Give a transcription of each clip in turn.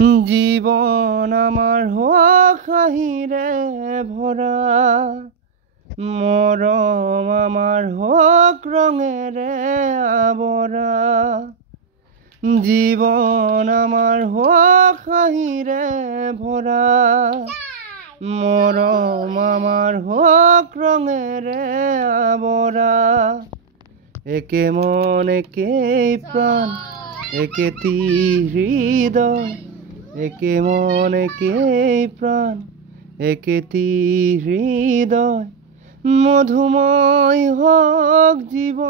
জীৱন আমাৰ হওক হাঁহিৰে ভৰা, মৰম আমাৰ হওক ৰঙেৰে আৱৰা। জীৱন আমাৰ হওক হাঁহিৰে ভৰা, মৰম আমাৰ হওক ৰঙেৰে আৱৰা। একে মন একেই প্ৰাণ একেটি হৃদয়, একে মন একেই প্ৰাণ একেটি হৃদয়। মধুময় হওক জীৱন,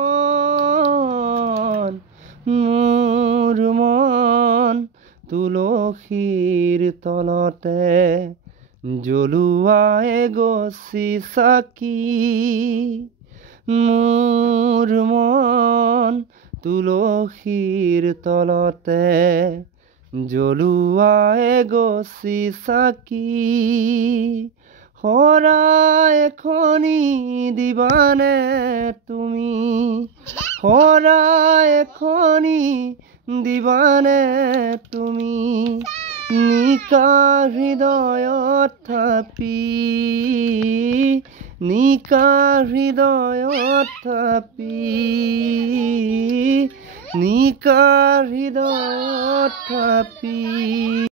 মোৰ মন তুলসীৰ তলতে জ্বলোৱা এগছি চাকি। মোৰ মন তুলসীৰ তলতে জ্বলোৱা এগছি চাকি। শৰাই এখনি দিবানে তুমি, শৰাই এখনি দিবানে তুমি, নিকা হৃদয়ত থাপি, নিকা হৃদয়ত থাপি, নিকা হৃদয়ত থাপি।